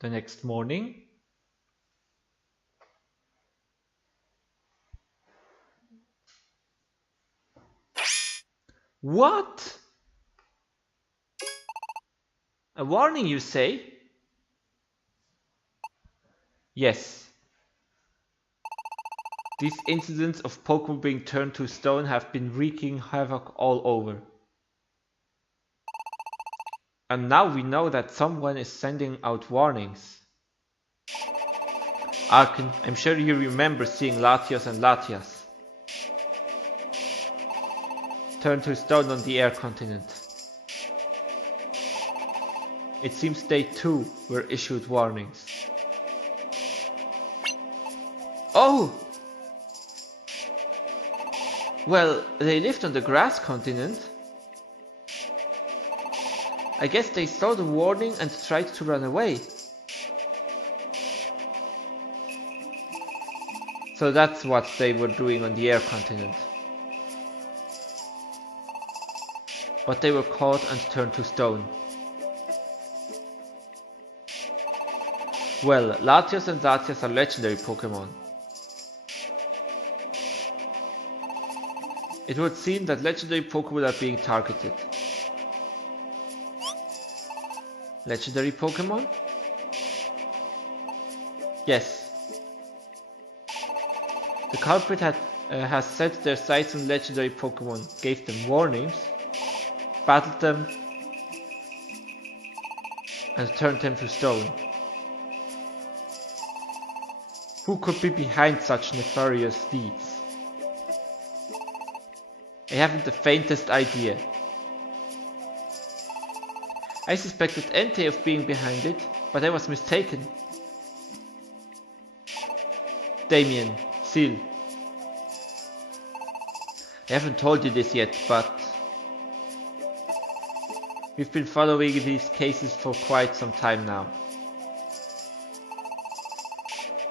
The next morning. What? A warning, you say? Yes. These incidents of Pokemon being turned to stone have been wreaking havoc all over. And now we know that someone is sending out warnings. Arkin, I'm sure you remember seeing Latios and Latias turned to stone on the air continent. It seems they too were issued warnings. Oh! Well, they lived on the grass continent. I guess they saw the warning and tried to run away. So that's what they were doing on the air continent. But they were caught and turned to stone. Well, Latios and Latias are legendary Pokemon. It would seem that legendary Pokemon are being targeted. Legendary Pokemon? Yes. The culprit has set their sights on legendary Pokemon, gave them warnings, battled them, and turned them to stone. Who could be behind such nefarious deeds? I haven't the faintest idea. I suspected Entei of being behind it, but I was mistaken. Damien, Seal. I haven't told you this yet, but we've been following these cases for quite some time now.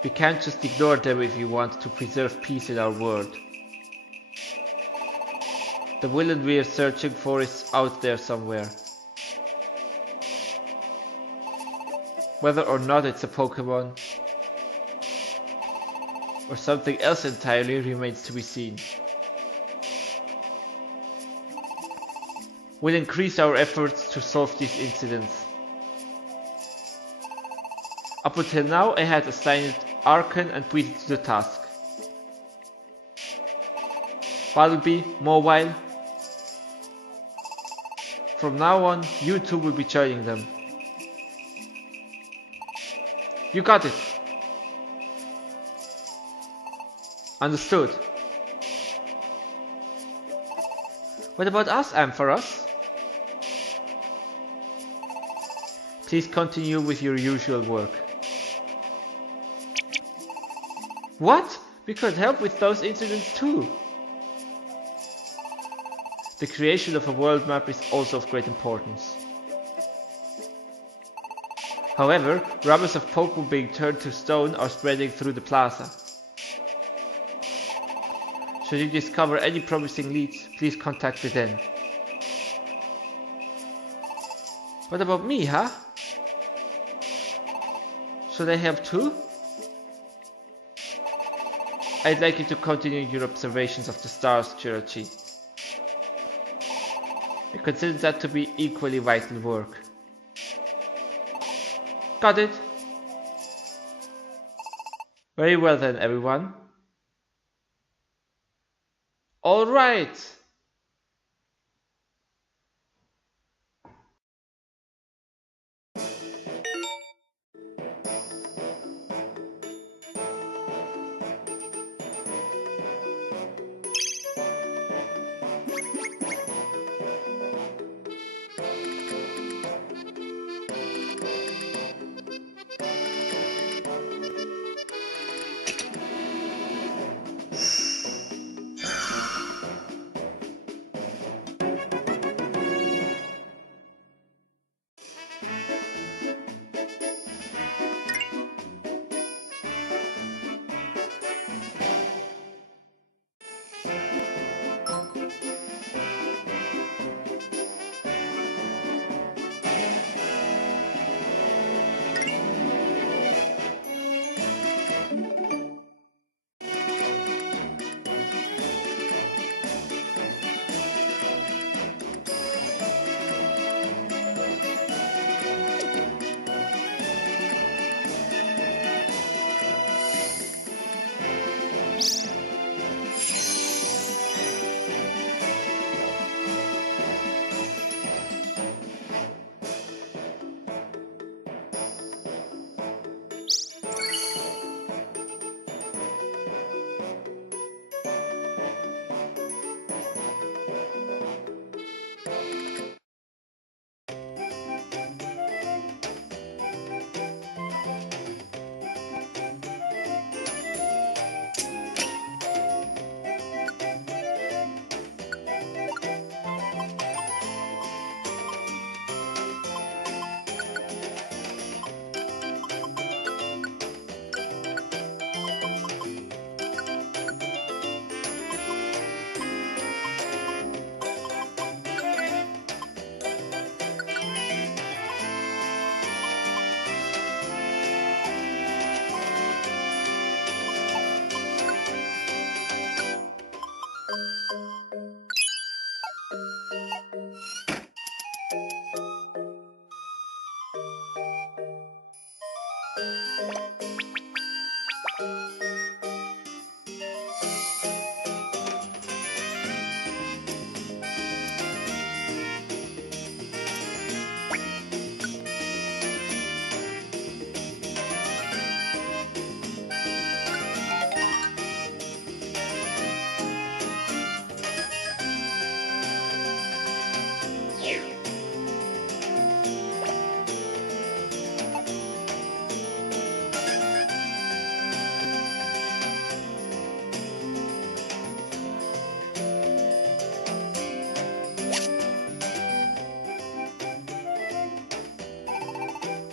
We can't just ignore them if we want to preserve peace in our world. The villain we're searching for is out there somewhere. Whether or not it's a Pokemon or something else entirely remains to be seen. We'll increase our efforts to solve these incidents. Up until now I had assigned Arkan and Breeze to the task. Bumblebee, Mobile. From now on, you two will be joining them. You got it. Understood. What about us, Ampharos? Please continue with your usual work. What? We could help with those incidents too. The creation of a world map is also of great importance. However, rumors of Pokemon being turned to stone are spreading through the plaza. Should you discover any promising leads, please contact me then. What about me, huh? Should I help too? I'd like you to continue your observations of the stars, Chirachi. I consider that to be equally vital work. Got it? Very well then, everyone. Alright!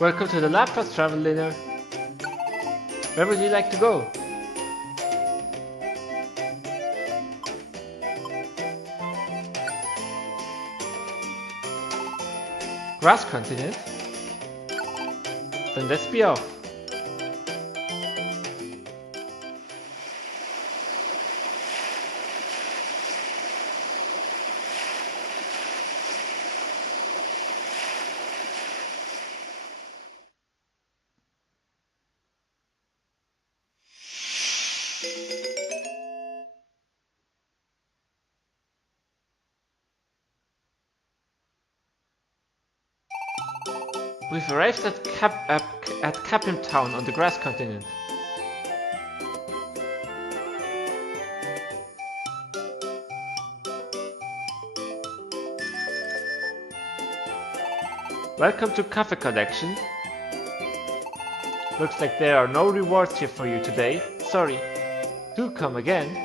Welcome to the lab pass, traveler. Where would you like to go? Grass continent? Then let's be off. We've arrived at Capim Town on the Grass Continent. Welcome to Cafe Collection. Looks like there are no rewards here for you today. Sorry. Do come again.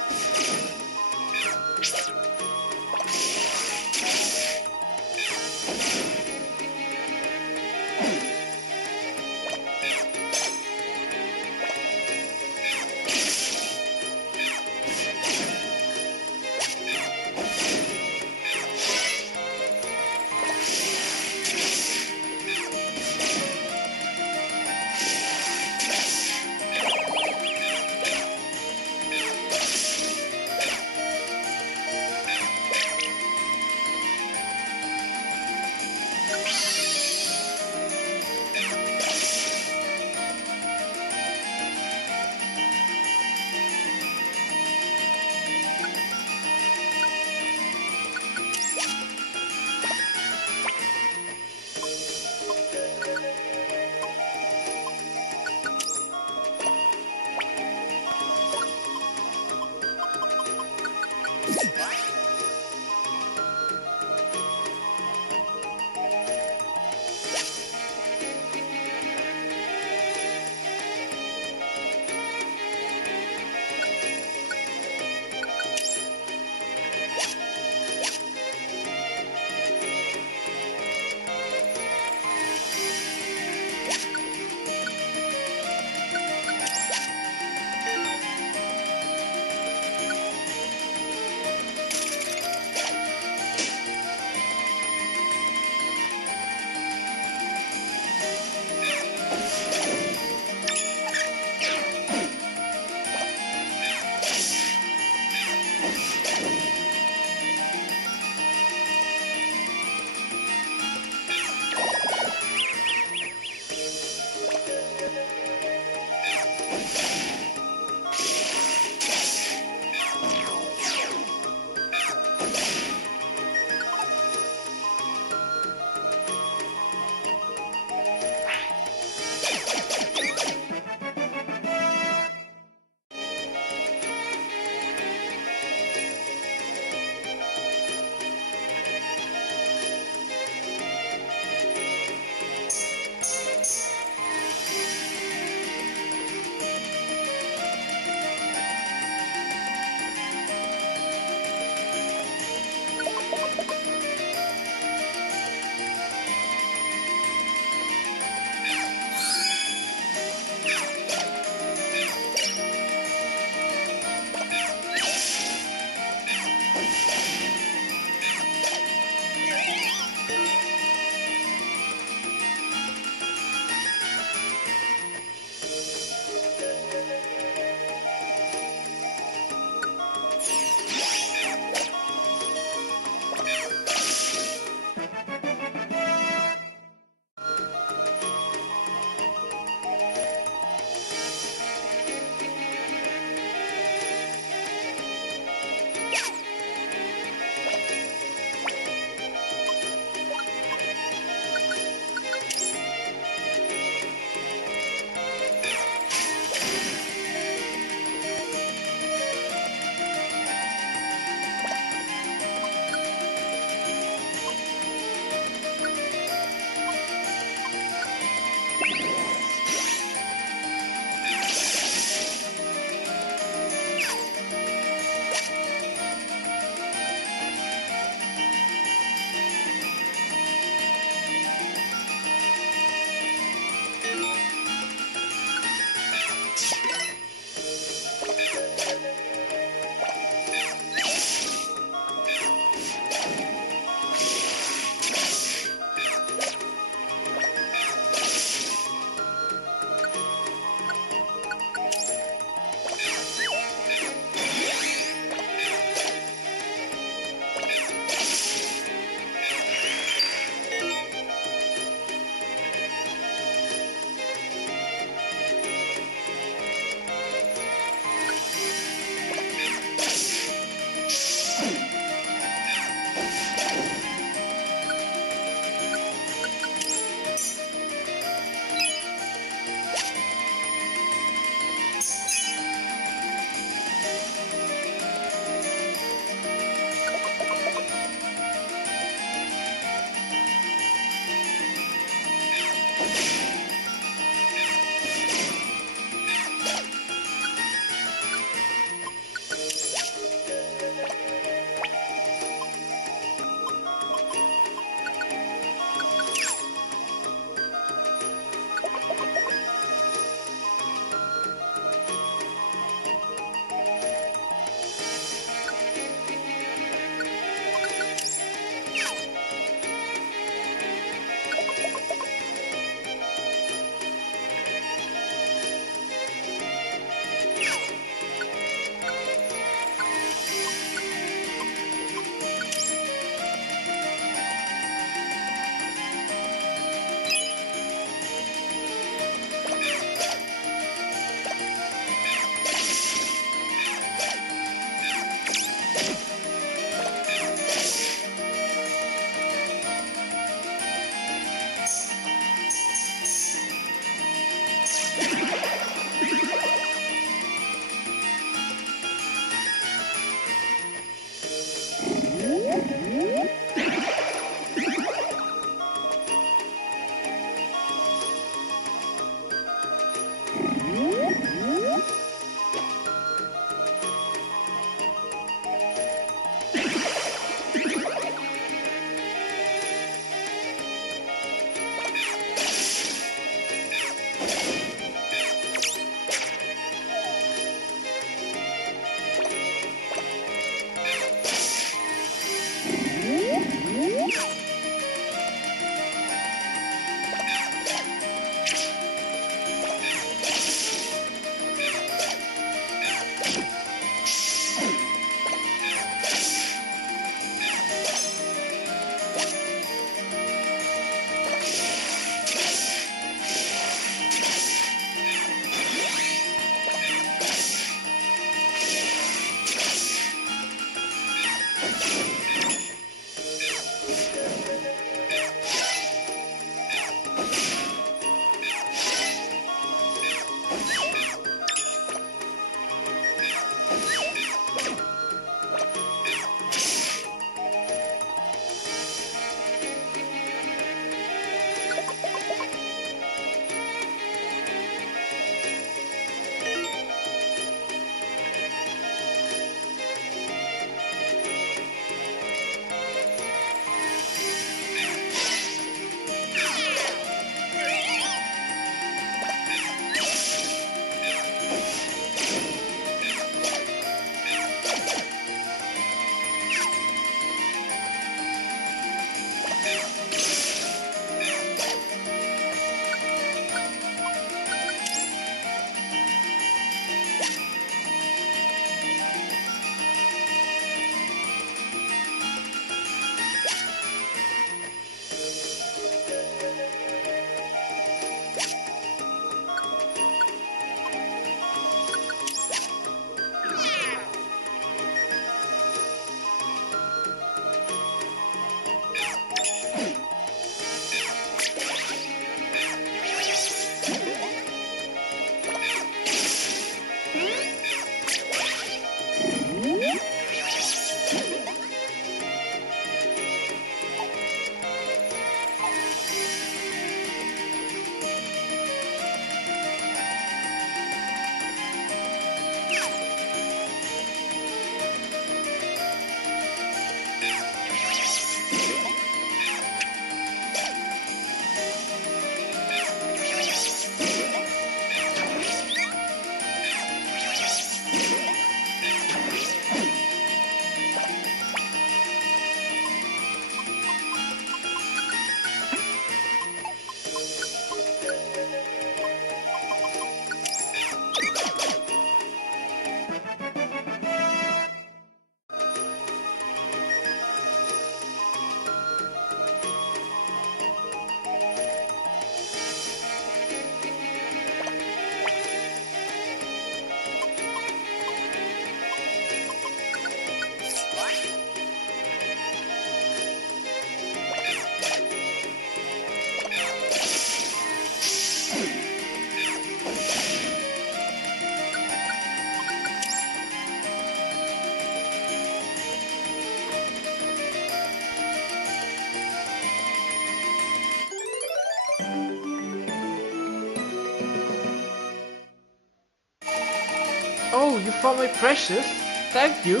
Oh, you found my precious? Thank you.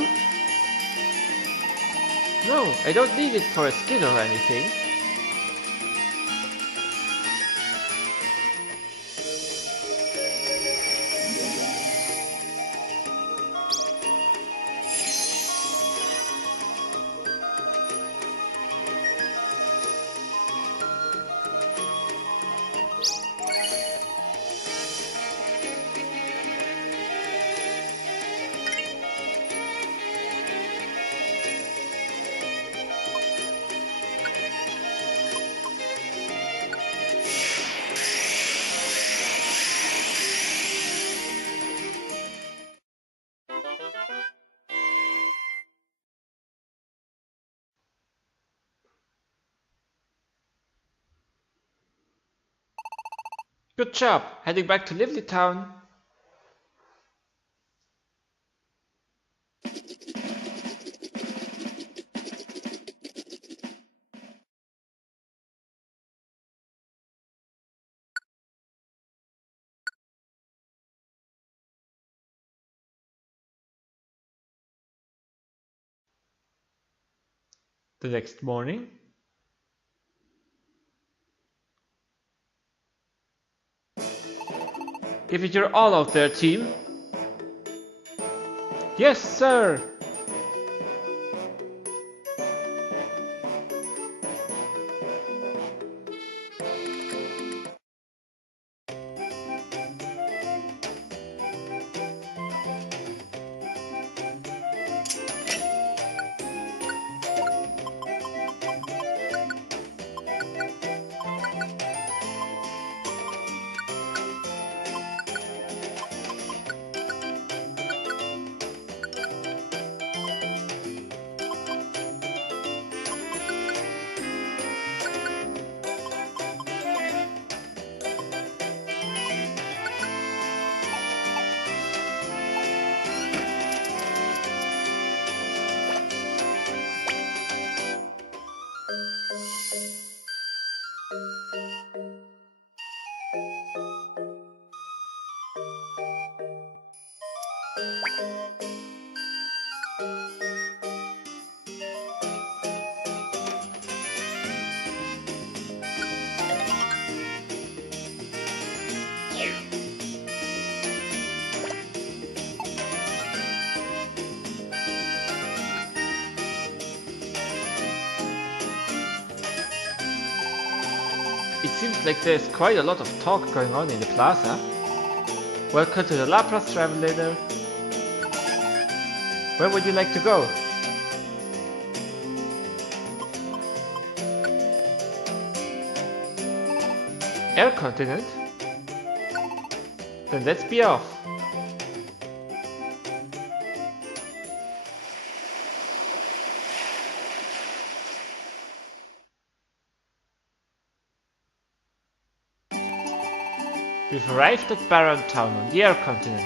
No, I don't need it for a skill or anything. Good job, heading back to Lively Town. The next morning, give it your all out there, team. Yes, sir. It seems like there's quite a lot of talk going on in the plaza. Welcome to the Lapras Travelator. Where would you like to go? Air continent? Then let's be off. We've arrived at Baron Town on the Air continent.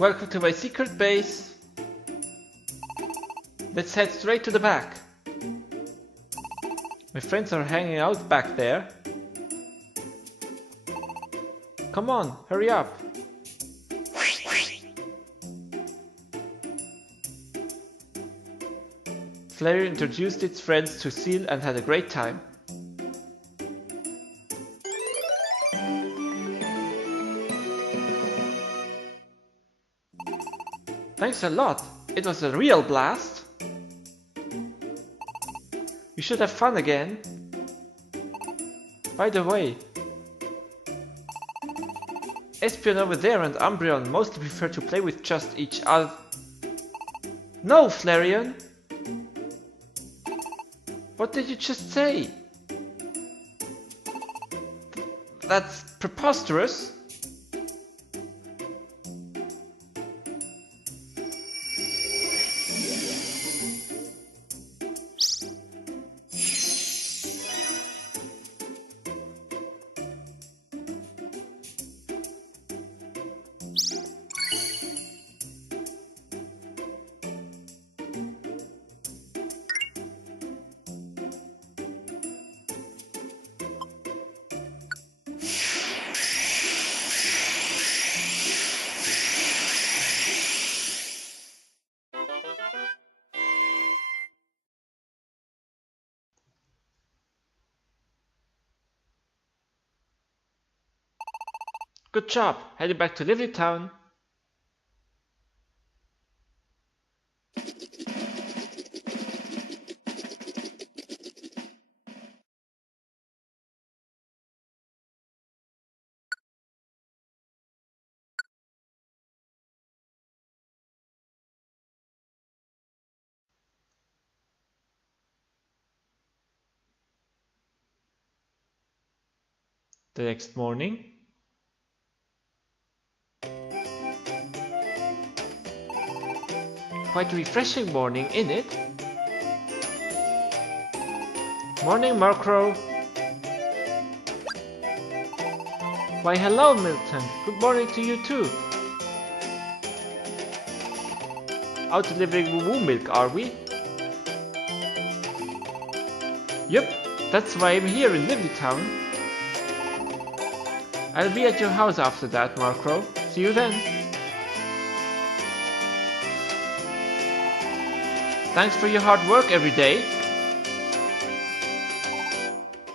Welcome to my secret base. Let's head straight to the back. My friends are hanging out back there. Come on, hurry up. Flair introduced its friends to Seal and had a great time. Thanks a lot. It was a real blast. We should have fun again. By the way, Espion over there and Umbreon mostly prefer to play with just each other. No, Flareon! What did you just say? That's preposterous. Good job, heading back to Lively Town. The next morning. Quite a refreshing morning, innit? Morning, Murkrow. Why hello, Milton. Good morning to you too. Out delivering woo-woo milk, are we? Yup, that's why I'm here in Lively Town. I'll be at your house after that, Murkrow. See you then. Thanks for your hard work every day.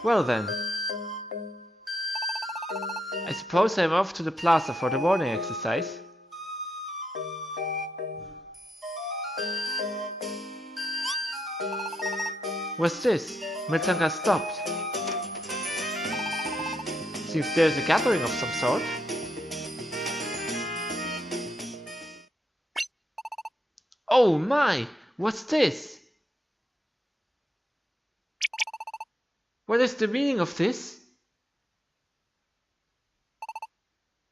Well then. I suppose I'm off to the plaza for the morning exercise. What's this? Miltank has stopped. Seems there's a gathering of some sort. Oh my! What's this? What is the meaning of this?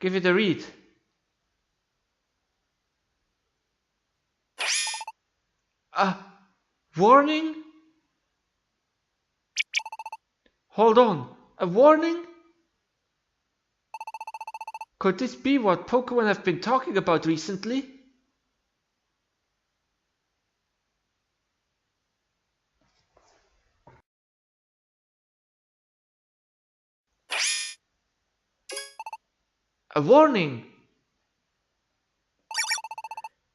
Give it a read. Warning? Hold on, a warning? Could this be what Pokemon have been talking about recently? A warning!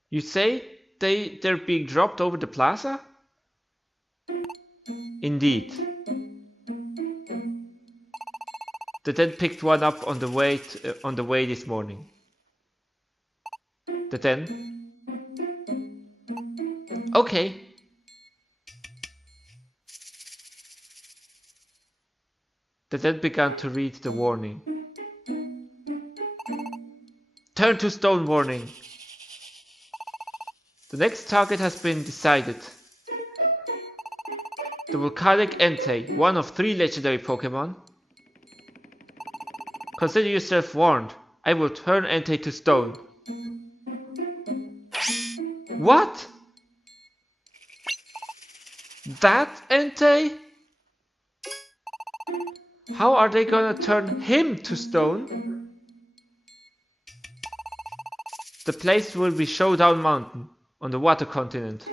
You say they're being dropped over the plaza? Indeed. They then picked one up on the way this morning. The then. Okay. They then began to read the warning. Turn to stone warning. The next target has been decided. The volcanic Entei, one of 3 legendary Pokemon. Consider yourself warned. I will turn Entei to stone. What? That Entei? How are they gonna turn him to stone? The place will be Showdown Mountain on the water continent.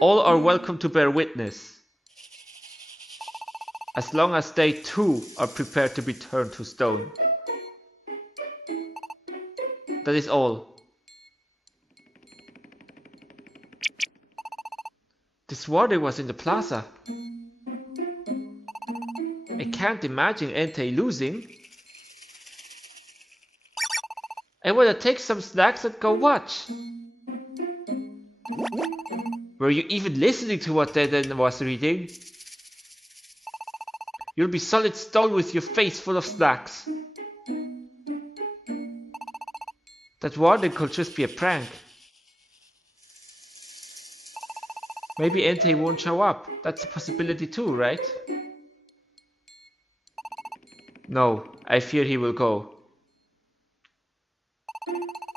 All are welcome to bear witness, as long as they too are prepared to be turned to stone. That is all. This warrior was in the plaza. I can't imagine Entei losing. I wanna take some snacks and go watch. Were you even listening to what Deden was reading? You'll be solid stone with your face full of snacks. That warning could just be a prank. Maybe Entei won't show up. That's a possibility too, right? No, I fear he will go.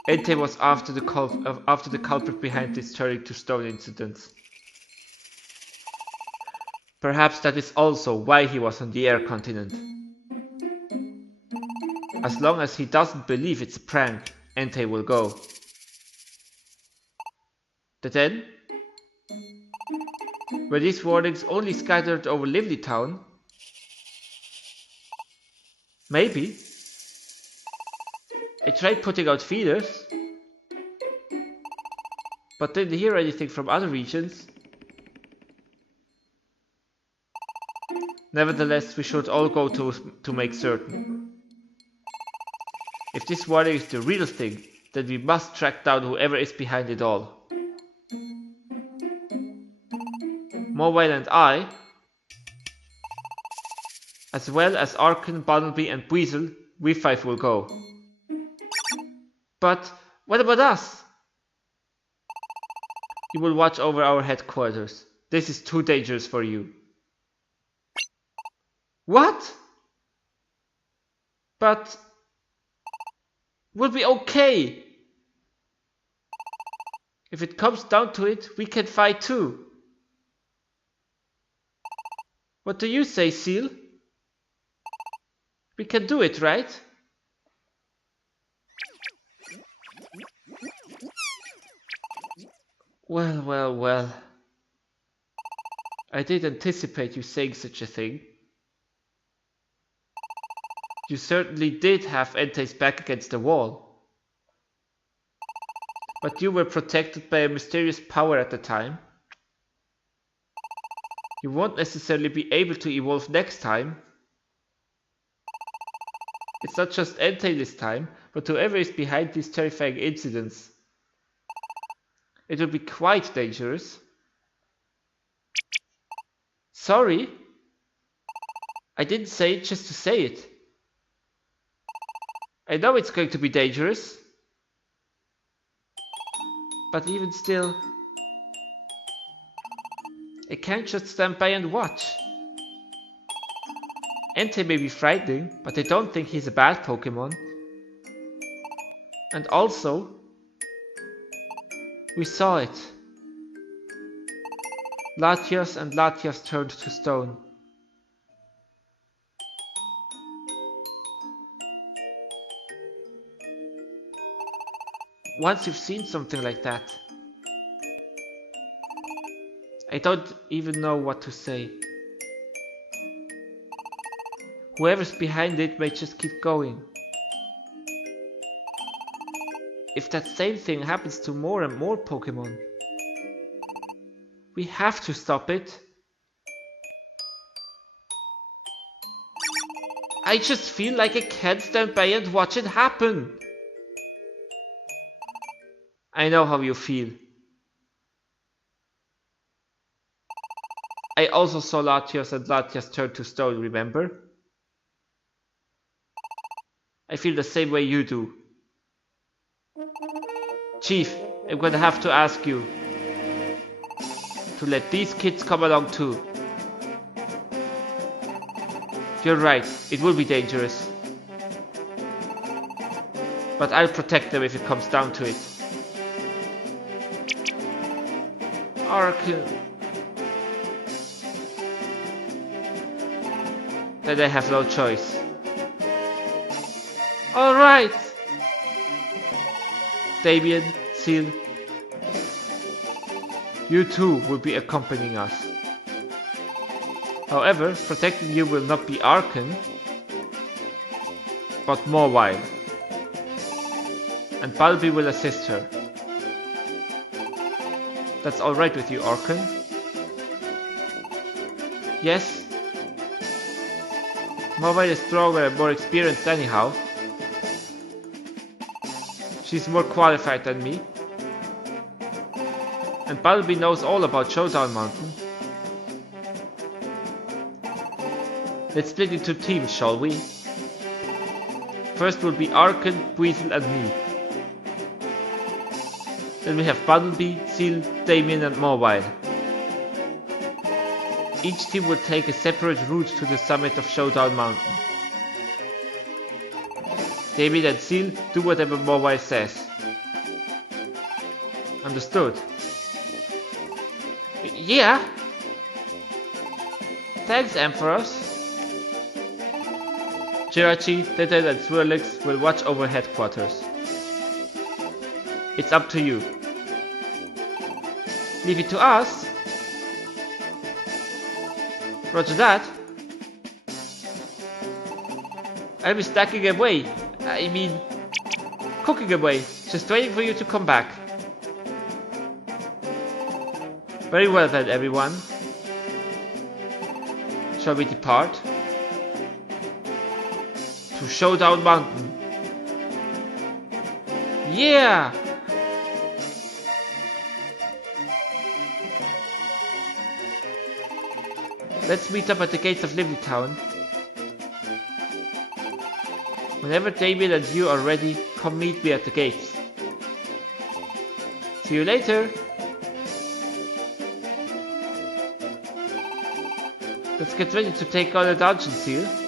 Entei was after the culprit behind this turning to stone incident. Perhaps that is also why he was on the air continent. As long as he doesn't believe it's a prank, Entei will go. Then? Were these warnings only scattered over Lively Town? Maybe. I tried putting out feelers, but didn't hear anything from other regions. Nevertheless, we should all go to make certain. If this warning is the real thing, then we must track down whoever is behind it all. Mobile and I, as well as Arkin, Bunnelby and Weasel, we five will go. But what about us? You will watch over our headquarters. This is too dangerous for you. What? But we'll be okay. If it comes down to it, we can fight too. What do you say, Seal? We can do it, right? Well, well, well. I did anticipate you saying such a thing. You certainly did have Entei's back against the wall. But you were protected by a mysterious power at the time. You won't necessarily be able to evolve next time. It's not just Entei this time, but whoever is behind these terrifying incidents. It will be quite dangerous. Sorry. I didn't say it just to say it. I know it's going to be dangerous. But even still, I can't just stand by and watch. Entei may be frightening, but I don't think he's a bad Pokemon. And also, we saw it. Latios and Latias turned to stone. Once you've seen something like that, I don't even know what to say. Whoever's behind it may just keep going. If that same thing happens to more and more Pokemon, we have to stop it. I just feel like I can't stand by and watch it happen. I know how you feel. I also saw Latios and Latias turn to stone, remember? I feel the same way you do. Chief, I'm gonna have to ask you to let these kids come along too. You're right, it will be dangerous. But I'll protect them if it comes down to it. Arkin. Then I have no choice. Alright! Damien, Seal, you too will be accompanying us. However, protecting you will not be Arkan, but Morwile. And Balbi will assist her. That's alright with you, Arkan? Yes? Morwile is stronger and more experienced anyhow. She's more qualified than me. And Balbi knows all about Showdown Mountain. Let's split into teams, shall we? First will be Arkan, Weasel and me. Then we have Bumblebee, Seal, Damien and Morwile. Each team will take a separate route to the summit of Showdown Mountain. Damien and Seal do whatever Morwile says. Understood? Yeah! Thanks, Emperors! Jirachi, Deadhead and Swirlix will watch over headquarters. It's up to you. Leave it to us? Roger that. I'll be stacking away. I mean, cooking away, just waiting for you to come back. Very well then, everyone. Shall we depart? To Showdown Mountain. Yeah! Let's meet up at the gates of Lively Town. Whenever Damien and you are ready, come meet me at the gates. See you later! Let's get ready to take on a dungeon, Seal.